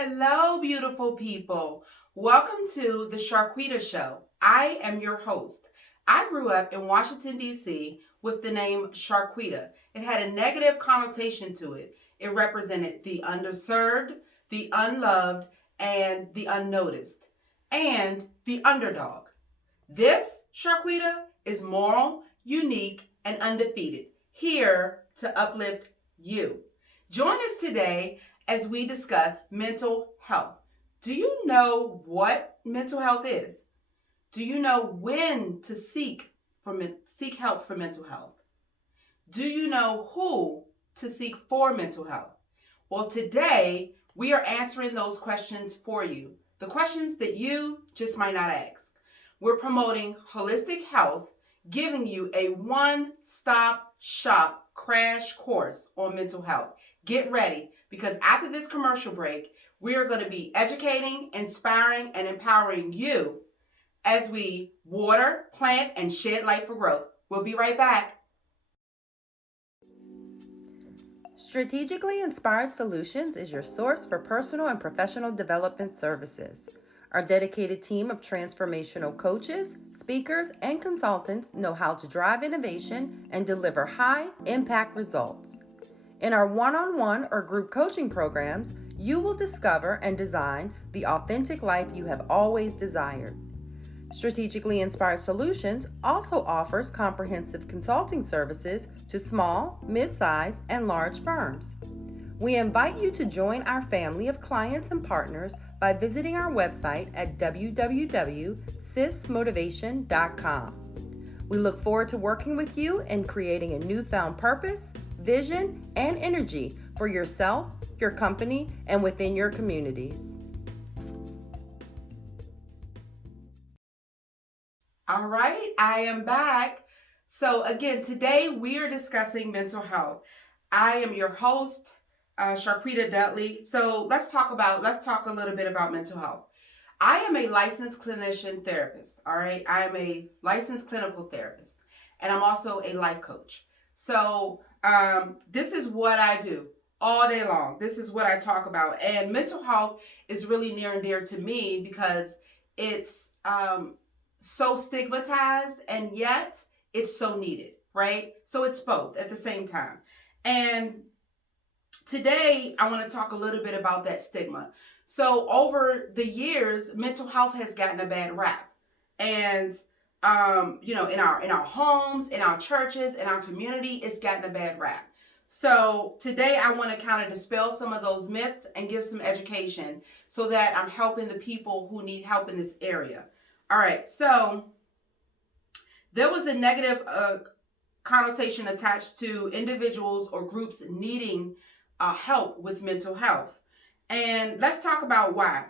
Hello, beautiful people. Welcome to the Sharquita Show. I am your host. I grew up in Washington, D.C. with the name Sharquita. It had a negative connotation to it. It represented the underserved, the unloved, and the unnoticed, and the underdog. This Sharquita is moral, unique, and undefeated, here to uplift you. Join us today as we discuss mental health. Do you know what mental health is? Do you know when to seek help for mental health? Do you know who to seek for mental health? Well, today we are answering those questions for you. The questions that you just might not ask. We're promoting holistic health, giving you a one-stop shop crash course on mental health. Get ready, because after this commercial break, we are going to be educating, inspiring, and empowering you as we water, plant, and shed light for growth. We'll be right back. Strategically Inspired Solutions is your source for personal and professional development services. Our dedicated team of transformational coaches, speakers, and consultants know how to drive innovation and deliver high-impact results. In our one-on-one or group coaching programs, you will discover and design the authentic life you have always desired. Strategically Inspired Solutions also offers comprehensive consulting services to small, mid-size, and large firms. We invite you to join our family of clients and partners by visiting our website at www.thismotivation.com. We look forward to working with you in creating a newfound purpose, vision, and energy for yourself, your company, and within your communities. All right, I am back. So again, today we are discussing mental health. I am your host, Sharquita Dudley. So let's talk a little bit about mental health. I am a licensed clinician therapist. All right, I am a licensed clinical therapist, and I'm also a life coach. So this is what I do all day long. This is what I talk about, and mental health is really near and dear to me because it's so stigmatized, and yet it's so needed, right? So it's both at the same time. And today I want to talk a little bit about that stigma. So over the years, mental health has gotten a bad rap, and in our homes, in our churches, in our community, it's gotten a bad rap. So today I want to kind of dispel some of those myths and give some education so that I'm helping the people who need help in this area. All right, so there was a negative connotation attached to individuals or groups needing help with mental health. And let's talk about why.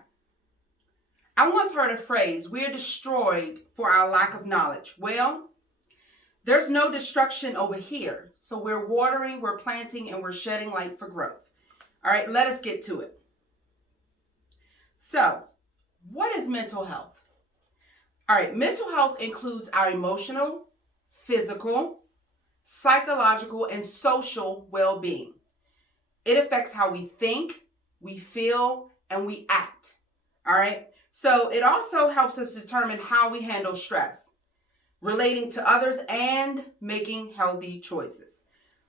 I once heard a phrase, "We're destroyed for our lack of knowledge." Well, there's no destruction over here. So we're watering, we're planting, and we're shedding light for growth. All right, let us get to it. So, what is mental health? All right, mental health includes our emotional, physical, psychological, and social well-being. It affects how we think, we feel, and we act. All right, so it also helps us determine how we handle stress, relating to others, and making healthy choices.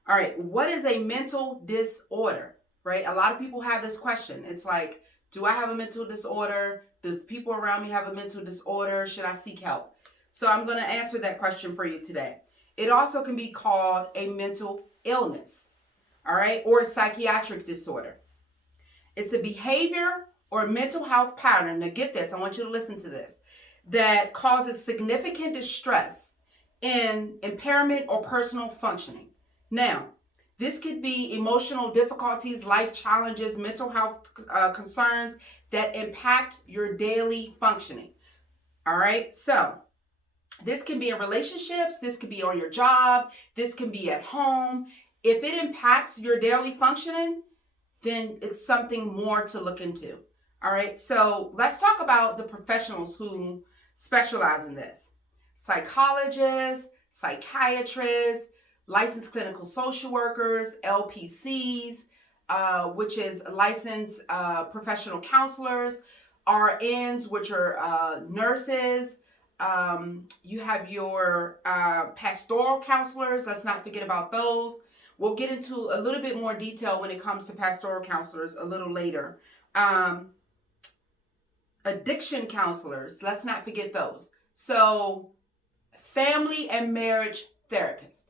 All right, what is a mental disorder, right? A lot of people have this question. It's like, do I have a mental disorder? Does people around me have a mental disorder? Should I seek help? So I'm going to answer that question for you today. It also can be called a mental illness, all right, or a psychiatric disorder. It's a behavior or mental health pattern. Now get this, I want you to listen to this, that causes significant distress in impairment or personal functioning. Now, this could be emotional difficulties, life challenges, mental health concerns that impact your daily functioning. All right, so this can be in relationships, this could be on your job, this can be at home. If it impacts your daily functioning, then it's something more to look into. All right, so let's talk about the professionals who specialize in this. Psychologists, psychiatrists, licensed clinical social workers, LPCs, which is licensed professional counselors, RNs, which are nurses. You have your pastoral counselors. Let's not forget about those. We'll get into a little bit more detail when it comes to pastoral counselors a little later. Addiction counselors. Let's not forget those. So family and marriage therapists.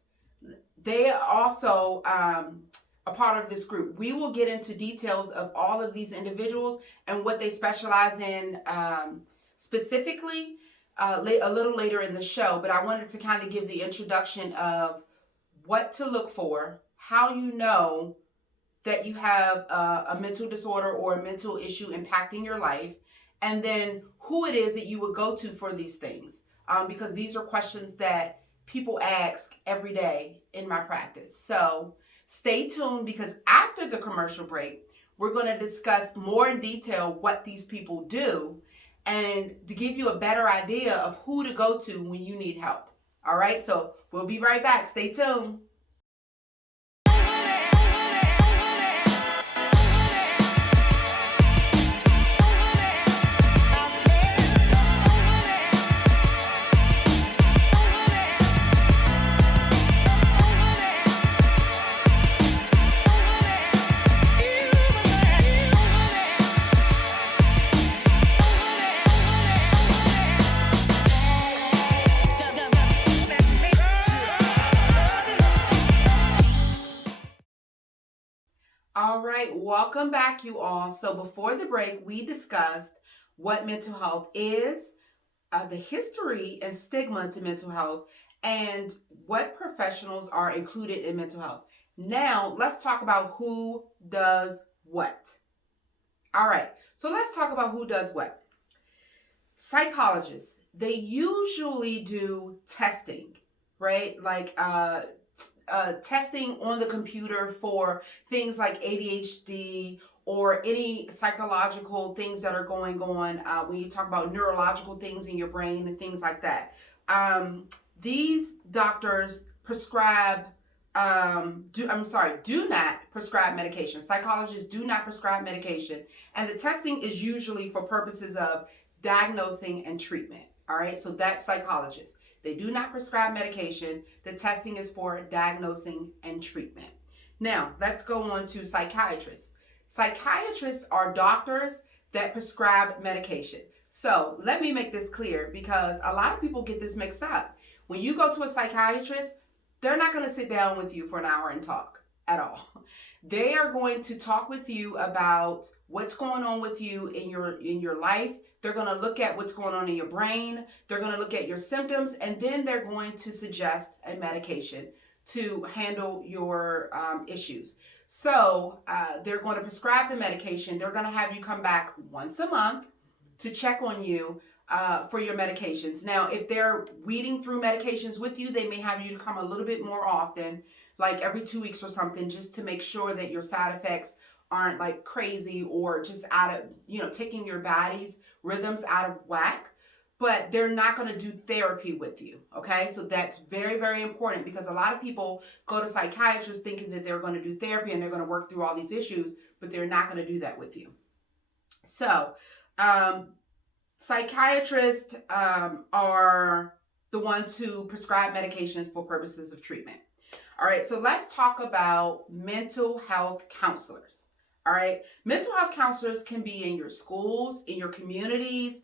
They are also a part of this group. We will get into details of all of these individuals and what they specialize in specifically a little later in the show. But I wanted to kind of give the introduction of what to look for, how you know that you have a mental disorder or a mental issue impacting your life, and then who it is that you would go to for these things. Because these are questions that people ask every day in my practice. So stay tuned, because after the commercial break, we're going to discuss more in detail what these people do and to give you a better idea of who to go to when you need help. All right, so we'll be right back. Stay tuned. All right, welcome back, you all. So before the break, we discussed what mental health is, the history and stigma to mental health, and what professionals are included in mental health. Now, let's talk about who does what. All right, so let's talk about who does what. Psychologists, they usually do testing, right? Like testing on the computer for things like ADHD or any psychological things that are going on when you talk about neurological things in your brain and things like that. These doctors prescribe, do not prescribe medication. Psychologists do not prescribe medication. And the testing is usually for purposes of diagnosing and treatment. All right, so that's psychologists. They do not prescribe medication. The testing is for diagnosing and treatment. Now, let's go on to psychiatrists. Psychiatrists are doctors that prescribe medication. So let me make this clear, because a lot of people get this mixed up. When you go to a psychiatrist, they're not going to sit down with you for an hour and talk at all. They are going to talk with you about what's going on with you in your life. They're going to look at what's going on in your brain. They're going to look at your symptoms, and then they're going to suggest a medication to handle your issues. So they're going to prescribe the medication. They're going to have you come back once a month to check on you for your medications. Now, if they're weeding through medications with you, they may have you to come a little bit more often, like every 2 weeks or something, just to make sure that your side effects aren't like crazy or just out of, taking your body's rhythms out of whack. But they're not going to do therapy with you. Okay, so that's very, very important, because a lot of people go to psychiatrists thinking that they're going to do therapy and they're going to work through all these issues, but they're not going to do that with you. So psychiatrists are the ones who prescribe medications for purposes of treatment. All right, so let's talk about mental health counselors. All right, mental health counselors can be in your schools, in your communities.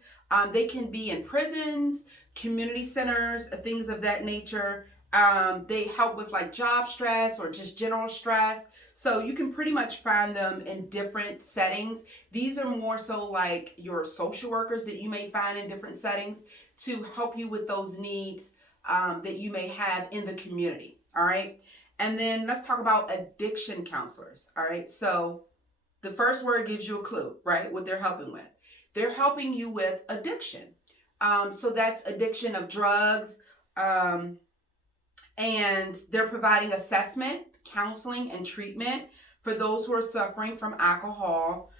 They can be in prisons, community centers, things of that nature. They help with like job stress or just general stress. So you can pretty much find them in different settings. These are more so like your social workers that you may find in different settings to help you with those needs that you may have in the community. All right. And then let's talk about addiction counselors. All right. So the first word gives you a clue, right? What they're helping with. They're helping you with addiction. So that's addiction of drugs. And they're providing assessment, counseling, and treatment for those who are suffering from alcohol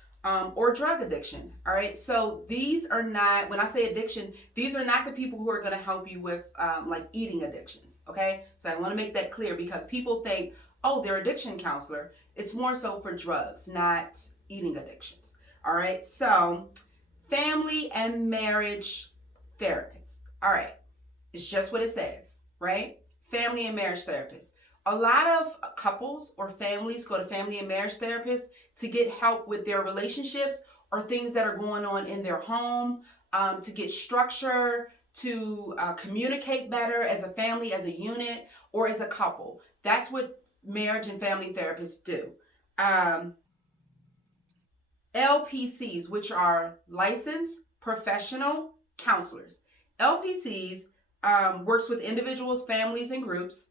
or drug addiction. All right. So these are not, when I say addiction, these are not the people who are going to help you with like eating addictions. Okay. So I want to make that clear, because people think, oh, they're addiction counselor. It's more so for drugs, not eating addictions. All right. So, family and marriage therapist. All right. It's just what it says, right? Family and marriage therapist. A lot of couples or families go to family and marriage therapists to get help with their relationships or things that are going on in their home, to get structure, to communicate better as a family, as a unit, or as a couple. That's what marriage and family therapists do. Um, LPCs, which are licensed professional counselors. LPCs works with individuals, families, and groups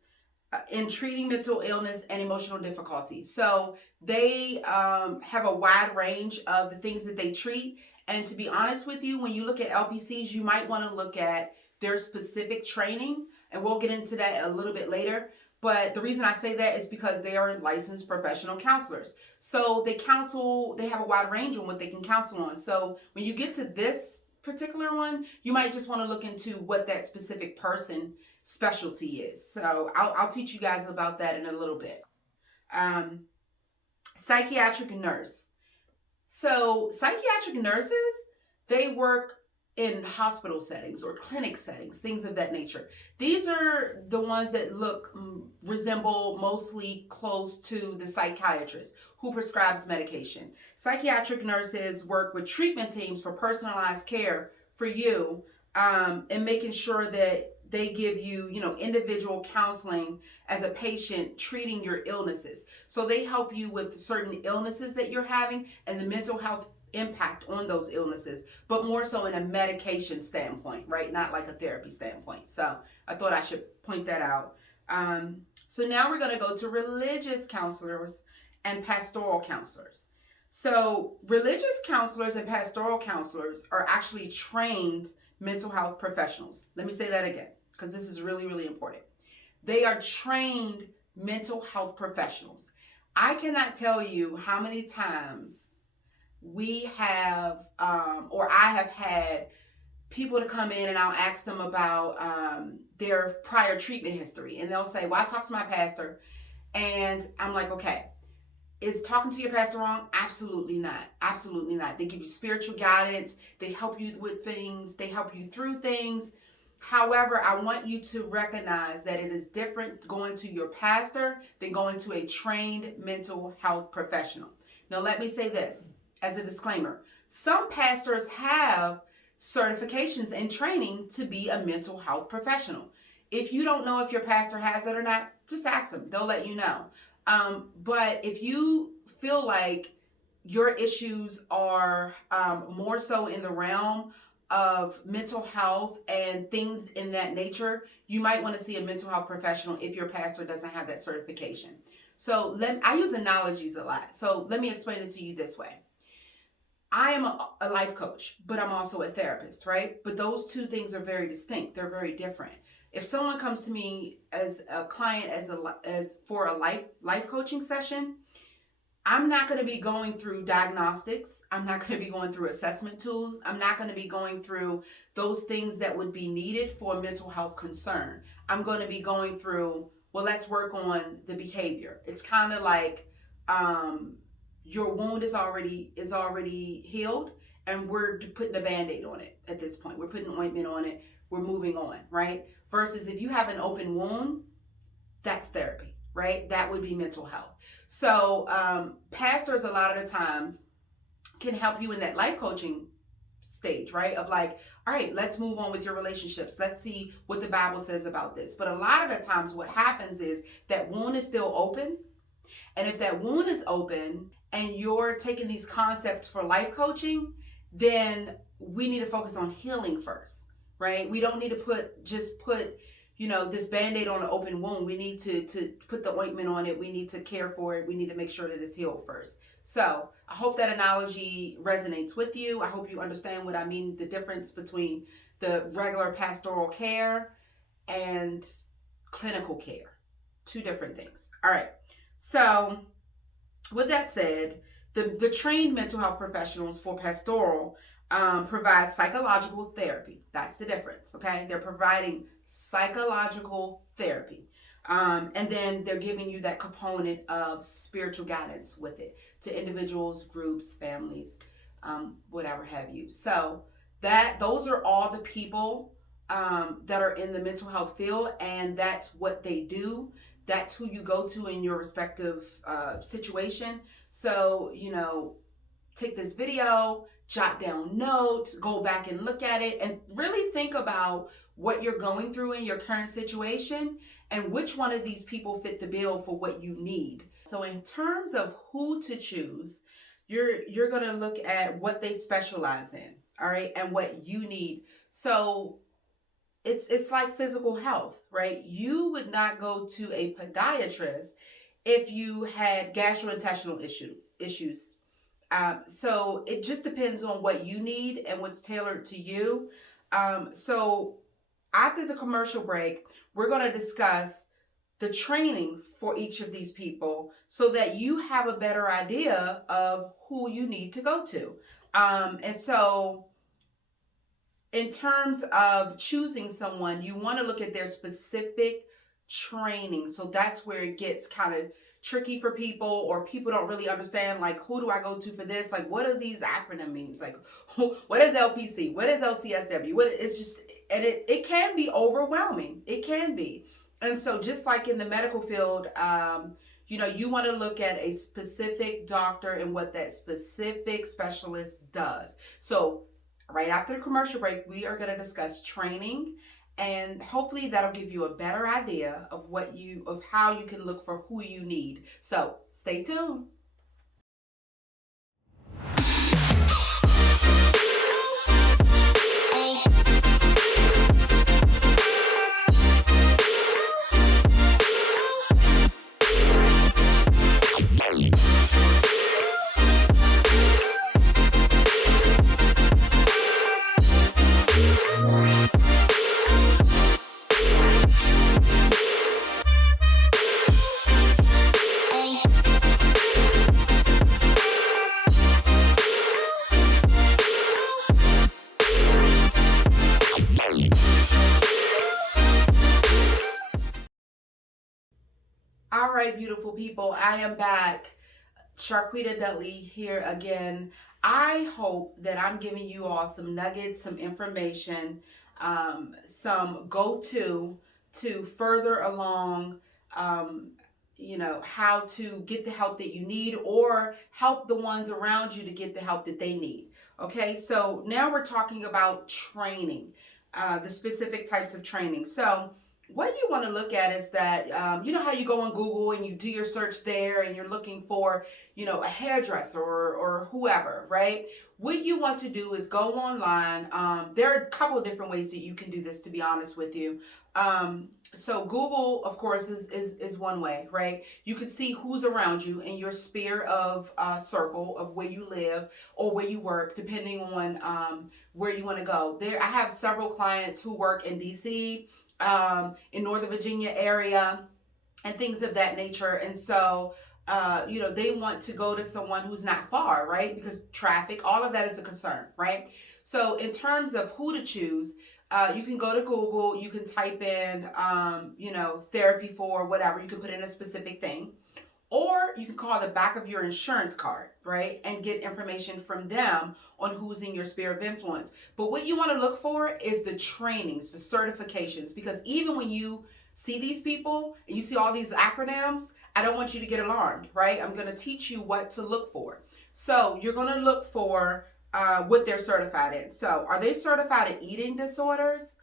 in treating mental illness and emotional difficulties. So they have a wide range of the things that they treat. And to be honest with you, when you look at LPCs, you might want to look at their specific training. And we'll get into that a little bit later. But the reason I say that is because they are licensed professional counselors. So they counsel, they have a wide range on what they can counsel on. So when you get to this particular one, you might just want to look into what that specific person specialty is. So I'll teach you guys about that in a little bit. Psychiatric nurse. So psychiatric nurses, they work in hospital settings or clinic settings, things of that nature. These are the ones that resemble mostly close to the psychiatrist who prescribes medication. Psychiatric nurses work with treatment teams for personalized care for you, and making sure that they give you, individual counseling as a patient treating your illnesses. So they help you with certain illnesses that you're having and the mental health impact on those illnesses, but more so in a medication standpoint, right? Not like a therapy standpoint. So I thought I should point that out. So now we're going to go to religious counselors and pastoral counselors. So religious counselors and pastoral counselors are actually trained mental health professionals. Let me say that again, because this is really, really important. They are trained mental health professionals. I cannot tell you how many times we have, or I have had people to come in and I'll ask them about their prior treatment history. And they'll say, well, I talked to my pastor. And I'm like, okay, is talking to your pastor wrong? Absolutely not. Absolutely not. They give you spiritual guidance. They help you with things. They help you through things. However, I want you to recognize that it is different going to your pastor than going to a trained mental health professional. Now, let me say this as a disclaimer. Some pastors have certifications and training to be a mental health professional. If you don't know if your pastor has it or not, just ask them. They'll let you know. But if you feel like your issues are more so in the realm of mental health and things in that nature, you might want to see a mental health professional if your pastor doesn't have that certification. So I use analogies a lot. So let me explain it to you this way. I am a life coach, but I'm also a therapist, right? But those two things are very distinct. They're very different. If someone comes to me as a client as for a life coaching session, I'm not going to be going through diagnostics. I'm not going to be going through assessment tools. I'm not going to be going through those things that would be needed for a mental health concern. I'm going to be going through, well, let's work on the behavior. It's kind of like your wound is already healed, and we're putting a Band-Aid on it at this point. We're putting ointment on it. We're moving on, right? Versus if you have an open wound, that's therapy, right? That would be mental health. So pastors a lot of the times can help you in that life coaching stage, right? Of like, all right, let's move on with your relationships. Let's see what the Bible says about this. But a lot of the times what happens is that wound is still open. And if that wound is open and you're taking these concepts for life coaching, then we need to focus on healing first, right? We don't need to put this Band-Aid on an open wound. We need to put the ointment on it. We need to care for it. We need to make sure that it's healed first. So I hope that analogy resonates with you. I hope you understand what I mean, the difference between the regular pastoral care and clinical care. Two different things. All right. So with that said, the trained mental health professionals for pastoral provide psychological therapy. That's the difference, okay? They're providing psychological therapy. And then they're giving you that component of spiritual guidance with it to individuals, groups, families, whatever have you. So those are all the people that are in the mental health field, and that's what they do. That's who you go to in your respective situation. So, take this video, jot down notes, go back and look at it, and really think about what you're going through in your current situation and which one of these people fit the bill for what you need. So in terms of who to choose, you're going to look at what they specialize in, all right, and what you need. So it's like physical health, right? You would not go to a podiatrist if you had gastrointestinal issues. So it just depends on what you need and what's tailored to you. So after the commercial break, we're going to discuss the training for each of these people so that you have a better idea of who you need to go to. And so in terms of choosing someone, you want to look at their specific training. So that's where it gets kind of tricky for people, or people don't really understand, like, who do I go to for this? Like, what do these acronym means? Like, what is LPC? What is LCSW? It's just, and it can be overwhelming. It can be. And so just like in the medical field, you want to look at a specific doctor and what that specific specialist does. So right after the commercial break, we are going to discuss training, and hopefully that'll give you a better idea of how you can look for who you need. So stay tuned. All right, beautiful people, I am back. Sharquita Dudley here again. I hope that I'm giving you all some nuggets, some information, some go-to further along, how to get the help that you need, or help the ones around you to get the help that they need. Okay, so now we're talking about training, the specific types of training. So what you want to look at is that, you know how you go on Google and you do your search there and you're looking for, a hairdresser or whoever, right? What you want to do is go online. There are a couple of different ways that you can do this, to be honest with you. So Google, of course, is one way, right? You can see who's around you in your sphere of circle of where you live or where you work, depending on where you want to go. I have several clients who work in DC, in Northern Virginia area, and things of that nature. And so, they want to go to someone who's not far, right? Because traffic, all of that is a concern, right? So in terms of who to choose, you can go to Google, you can type in, therapy for whatever, you can put in a specific thing, or you can call the back of your insurance card, right? And get information from them on who's in your sphere of influence. But what you want to look for is the trainings, the certifications, because even when you see these people and you see all these acronyms, I don't want you to get alarmed, right? I'm going to teach you what to look for. So you're going to look for what they're certified in. So are they certified in eating disorders?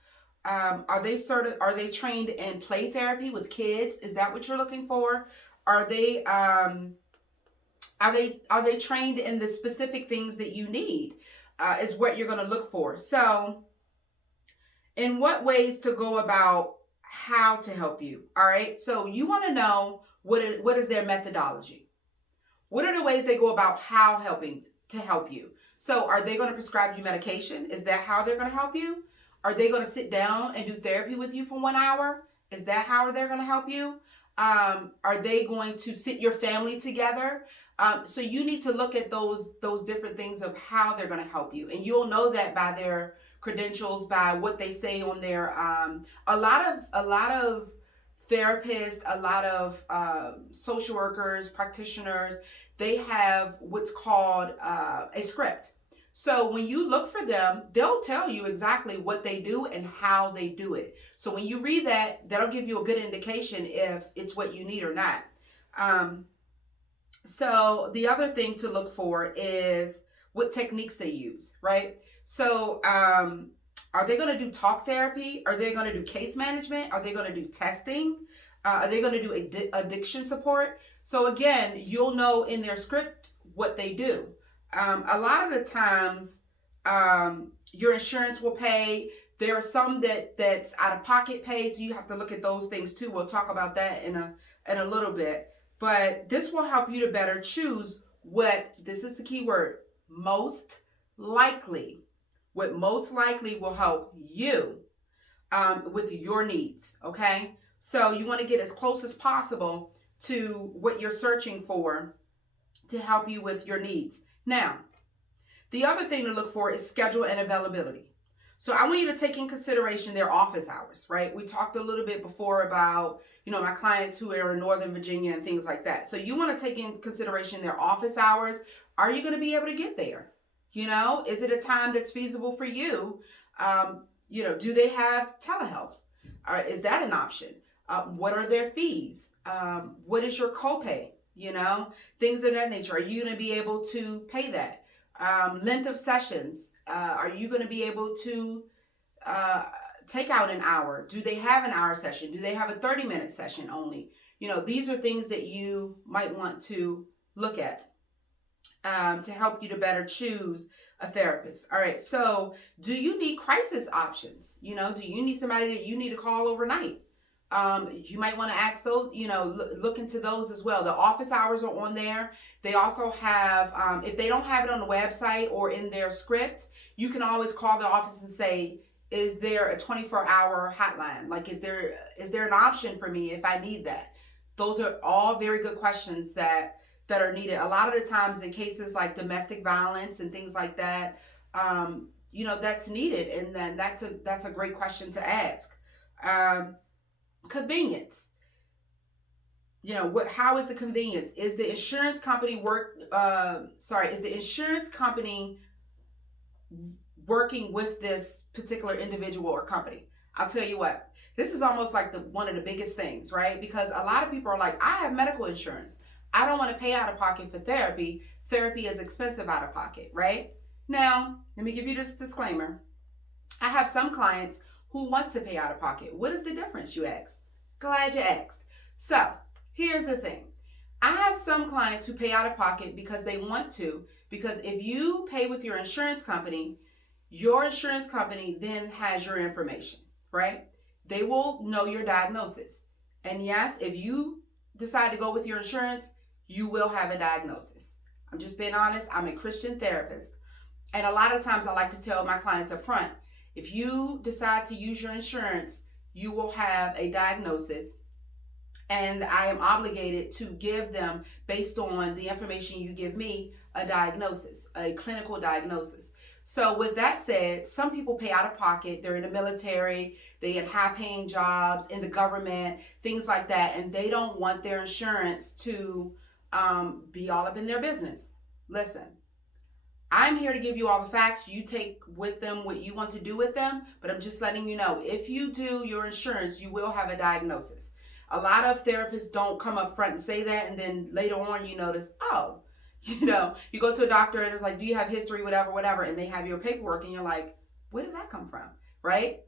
Are they trained in play therapy with kids? Is that what you're looking for? Are they trained in the specific things that you need? Is what you're going to look for. So in what ways to go about how to help you? All right. So you want to know what is their methodology? What are the ways they go about helping to help you? So are they going to prescribe you medication? Is that how they're going to help you? Are they going to sit down and do therapy with you for 1 hour? Is that how they're going to help you? Are they going to sit your family together? So you need to look at those different things of how they're going to help you. And you'll know that by their credentials, by what they say on their, a lot of therapists, a lot of social workers, practitioners, they have what's called a script. So when you look for them, they'll tell you exactly what they do and how they do it. So when you read that, that'll give you a good indication if it's what you need or not. So the other thing to look for is what techniques they use, right? So are they going to do talk therapy? Are they going to do case management? Are they going to do testing? Are they going to do addiction support? So again, you'll know in their script what they do. A lot of the times, your insurance will pay. There are some that's out of pocket pay, so you have to look at those things too. We'll talk about that in a little bit. But this will help you to better choose what, this is the key word, most likely. What most likely will help you with your needs, okay? So you want to get as close as possible to what you're searching for to help you with your needs. Now, the other thing to look for is schedule and availability. So I want you to take in consideration their office hours, right? We talked a little bit before about, my clients who are in Northern Virginia and things like that. So you want to take in consideration their office hours. Are you going to be able to get there? Is it a time that's feasible for you? Do they have telehealth? Is that an option? What are their fees? What is your copay? Things of that nature. Are you going to be able to pay that? Length of sessions. Are you going to be able to take out an hour? Do they have an hour session? Do they have a 30-minute session only? These are things that you might want to look at to help you to better choose a therapist. All right. So do you need crisis options? Do you need somebody that you need to call overnight? You might want to ask those, look into those as well. The office hours are on there. They also have, if they don't have it on the website or in their script, you can always call the office and say, is there a 24-hour hotline? Like, is there an option for me if I need that? Those are all very good questions that are needed. A lot of the times in cases like domestic violence and things like that, that's needed. And then that's a great question to ask. Convenience. How is the convenience? Is the insurance company working with this particular individual or company? I'll tell you what, this is almost like one of the biggest things, right? Because a lot of people are like, I have medical insurance. I don't want to pay out of pocket for therapy. Therapy is expensive out of pocket, right? Now, let me give you this disclaimer. I have some clients who want to pay out of pocket. What is the difference, you ask? Glad you asked. So, here's the thing. I have some clients who pay out of pocket because they want to, because if you pay with your insurance company then has your information, right? They will know your diagnosis. And yes, if you decide to go with your insurance, you will have a diagnosis. I'm just being honest. I'm a Christian therapist. And a lot of times I like to tell my clients up front, if you decide to use your insurance, you will have a diagnosis. And I am obligated to give them, based on the information you give me, a diagnosis, a clinical diagnosis. So with that said, some people pay out of pocket. They're in the military, they have high paying jobs in the government, things like that. And they don't want their insurance to be all up in their business. Listen, I'm here to give you all the facts. You take with them what you want to do with them. But I'm just letting you know, if you do your insurance, you will have a diagnosis. A lot of therapists don't come up front and say that. And then later on, you notice, you go to a doctor and it's like, do you have history, whatever. And they have your paperwork and you're like, where did that come from? Right?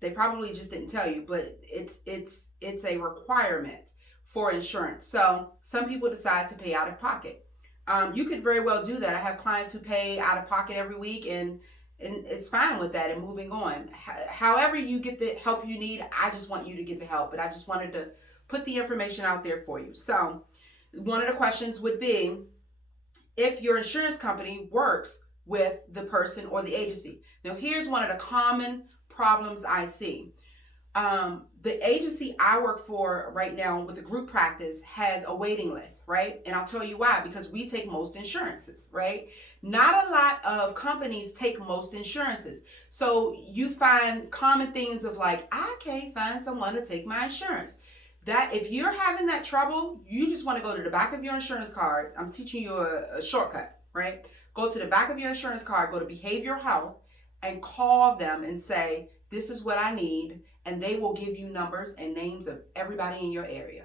They probably just didn't tell you, but it's a requirement for insurance. So some people decide to pay out of pocket. You could very well do that. I have clients who pay out of pocket every week and it's fine with that and moving on. However you get the help you need, I just want you to get the help. But I just wanted to put the information out there for you. So one of the questions would be if your insurance company works with the person or the agency. Now, here's one of the common problems I see. The agency I work for right now with a group practice has a waiting list, right? And I'll tell you why, because we take most insurances, right? Not a lot of companies take most insurances. So you find common things of like, I can't find someone to take my insurance. that if you're having that trouble, you just want to go to the back of your insurance card. I'm teaching you a shortcut, right? Go to the back of your insurance card, go to behavioral health, and call them and say, this is what I need. And they will give you numbers and names of everybody in your area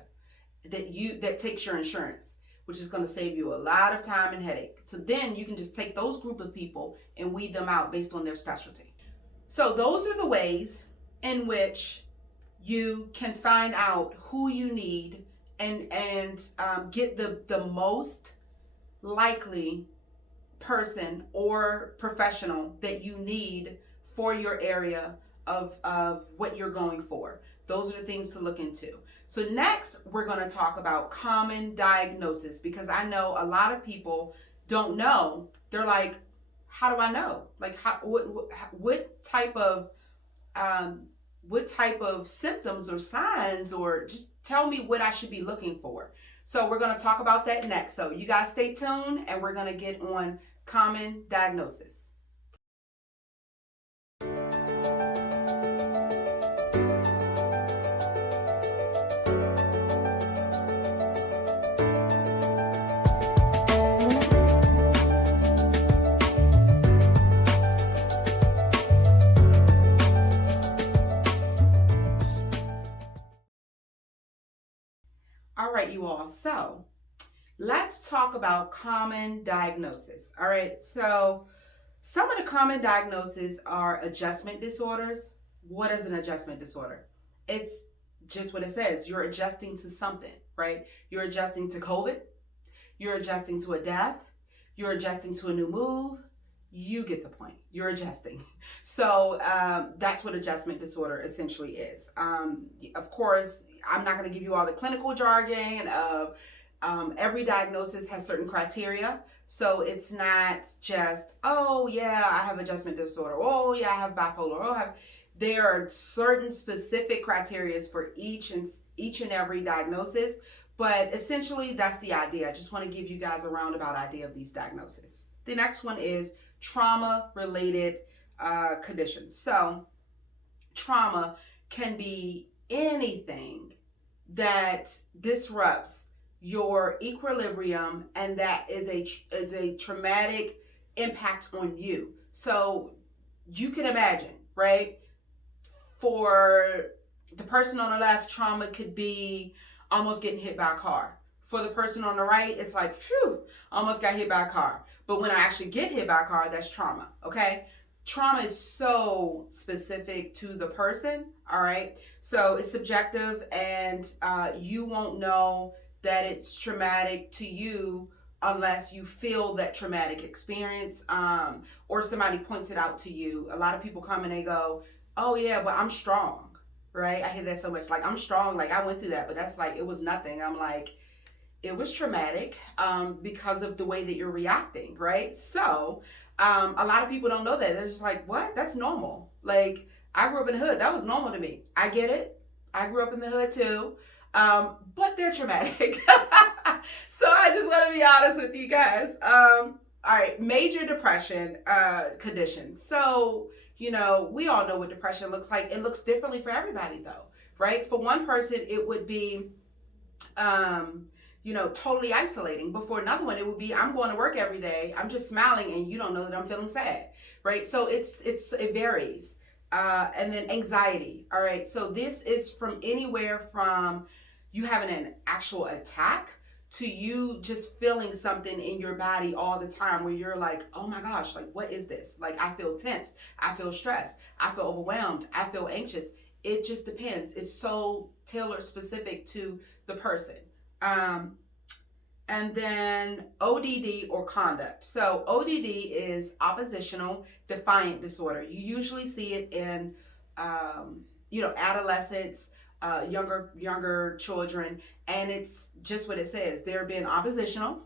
that takes your insurance, which is going to save you a lot of time and headache. So then you can just take those group of people and weed them out based on their specialty. So those are the ways in which you can find out who you need and get the most likely person or professional that you need for your area of what you're going for. Those are the things to look into. So next, we're going to talk about common diagnosis, because I know a lot of people don't know. They're like, how do I know? Like, what type of symptoms or signs, or just tell me what I should be looking for. So we're going to talk about that next. So you guys stay tuned, and we're going to get on common diagnosis. All right, you all. So let's talk about common diagnosis. All right. So some of the common diagnoses are adjustment disorders. What is an adjustment disorder? It's just what it says. You're adjusting to something, right? You're adjusting to COVID. You're adjusting to a death. You're adjusting to a new move. You get the point. You're adjusting. So that's what adjustment disorder essentially is. Of course, I'm not going to give you all the clinical jargon of every diagnosis has certain criteria. So it's not just, oh yeah, I have adjustment disorder. Oh yeah, I have bipolar. There are certain specific criteria for each and every diagnosis. But essentially, that's the idea. I just want to give you guys a roundabout idea of these diagnoses. The next one is trauma-related conditions. So trauma can be anything that disrupts your equilibrium, and that is a traumatic impact on you. So you can imagine, right? For the person on the left, trauma could be almost getting hit by a car. For the person on the right, it's like, phew, almost got hit by a car. But when I actually get hit by a car, that's trauma, okay? Trauma is so specific to the person, all right? So it's subjective, and you won't know that it's traumatic to you unless you feel that traumatic experience, or somebody points it out to you. A lot of people come and they go, oh yeah, but I'm strong, right? I hear that so much, like, I'm strong, like I went through that, but that's like, it was nothing. I'm like, it was traumatic because of the way that you're reacting, right? So a lot of people don't know that. They're just like, what? That's normal. Like, I grew up in the hood. That was normal to me. I get it. I grew up in the hood too. But they're traumatic. So I just want to be honest with you guys. All right, major depression conditions. So, you know, we all know what depression looks like. It looks differently for everybody though, right? For one person, it would be, you know, totally isolating. But for another one, it would be, I'm going to work every day, I'm just smiling, and you don't know that I'm feeling sad, right? So it varies. And then anxiety. All right. So this is from anywhere from you having an actual attack to you just feeling something in your body all the time where you're like, oh my gosh, like, what is this? Like, I feel tense. I feel stressed. I feel overwhelmed. I feel anxious. It just depends. It's so tailor specific to the person. And then ODD or conduct. So ODD is oppositional defiant disorder. You usually see it in, you know, adolescents, younger children, and it's just what it says. They're being oppositional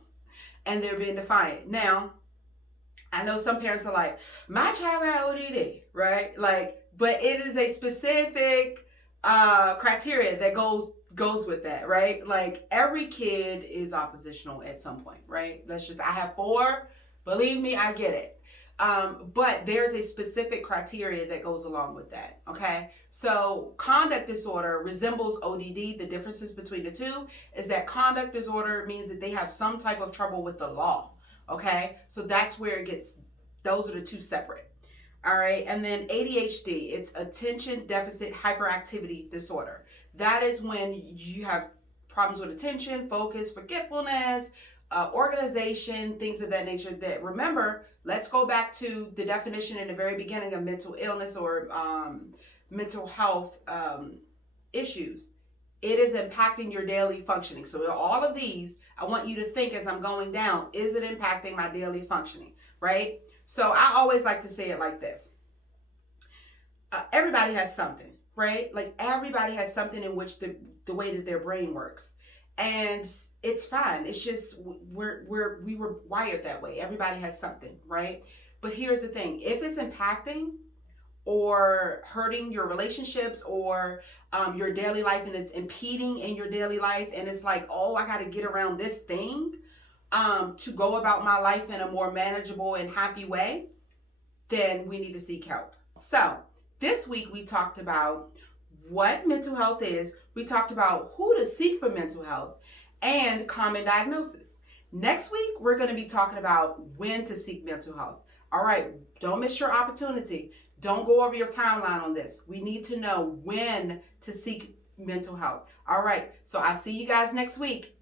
and they're being defiant. Now, I know some parents are like, my child got ODD, right? Like, but it is a specific criteria that goes with that, right? Like, every kid is oppositional at some point, right? I have 4, believe me, I get it. But there's a specific criteria that goes along with that. Okay. So conduct disorder resembles ODD. The differences between the two is that conduct disorder means that they have some type of trouble with the law. Okay. So that's where it gets, those are the two separate. All right. And then ADHD, it's attention deficit hyperactivity disorder. That is when you have problems with attention, focus, forgetfulness, organization, things of that nature. That, remember, let's go back to the definition in the very beginning of mental illness or mental health issues. It is impacting your daily functioning. So all of these, I want you to think as I'm going down, is it impacting my daily functioning, right? So I always like to say it like this. Everybody has something, right? Like everybody has something in which the way that their brain works. And it's fine. It's just we were wired that way. Everybody has something, right? But here's the thing. If it's impacting or hurting your relationships or your daily life, and it's impeding in your daily life, and it's like, oh, I got to get around this thing to go about my life in a more manageable and happy way, then we need to seek help. So this week we talked about what mental health is. We talked about who to seek for mental health and common diagnosis. Next week, we're going to be talking about when to seek mental health. All right, don't miss your opportunity. Don't go over your timeline on this. We need to know when to seek mental health. All right, so I'll see you guys next week.